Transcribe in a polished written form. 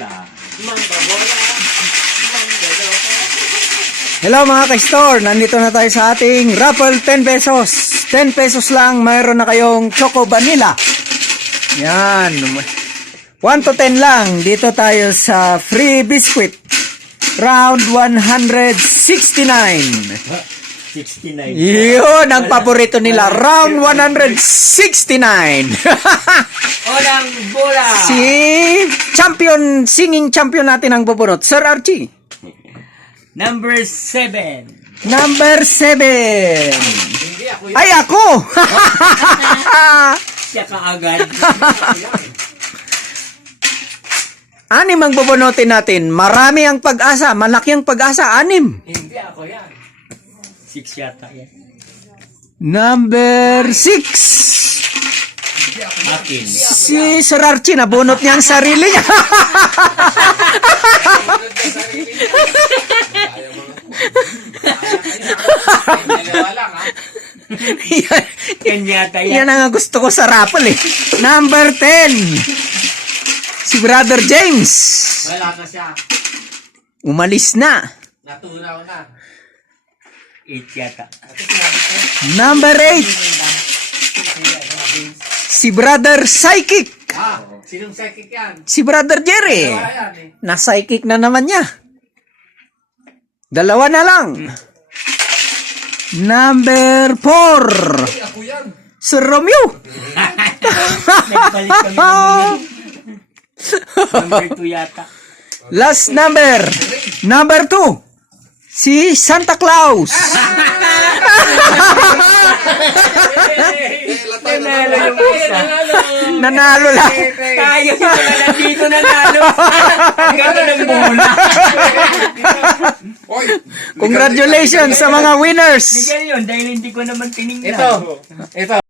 bola. Mangbabola. Mangbabola. Hello mga ka-store, nandito na tayo sa ating raffle 10 pesos. 10 pesos lang, mayroon na kayong Choco Vanilla. Yan. 1 to 10 lang. Dito tayo sa free biscuit. Round 169. 69. Yun ang paborito nila. Round 169. Unang bola. Si champion, singing champion natin ang bubunot, Sir Archie. Number 7. Number 7. Hindi ako yun. Ay, ako! Siya kaagad. Anim ang bubunutin natin. Marami ang pag-asa. Malaki ang pag-asa. Anim. Hindi ako yan. 6 yata yan. Number 6. Akin. Si Sir Archie, nabunot niya ang sarili niya. yan, Yan yata yan. yan ang gusto ko sa raffle eh. Number 10. Si Brother James. Wala na siya. Umalis na. Natunaw na. 8 yata. Number 8. Si Brother Psychic. Ah, sinong psychic yan? Si Brother Jerry. Wala yan eh. Na-psychic na naman niya. Dalawa na lang. Number 4. Ay, ako yan. Sir Romeo. Nagbalik kami ng number 2 yata. Last number. Number 2. Si Santa Claus. Nanalo yung isa. Nanalo lang. Tayo yung wala nandito nanalo. Ganda ng bola. Oy, Congratulations sa mga winners. Bigyan yun dahil hindi ko naman tinignan. ito.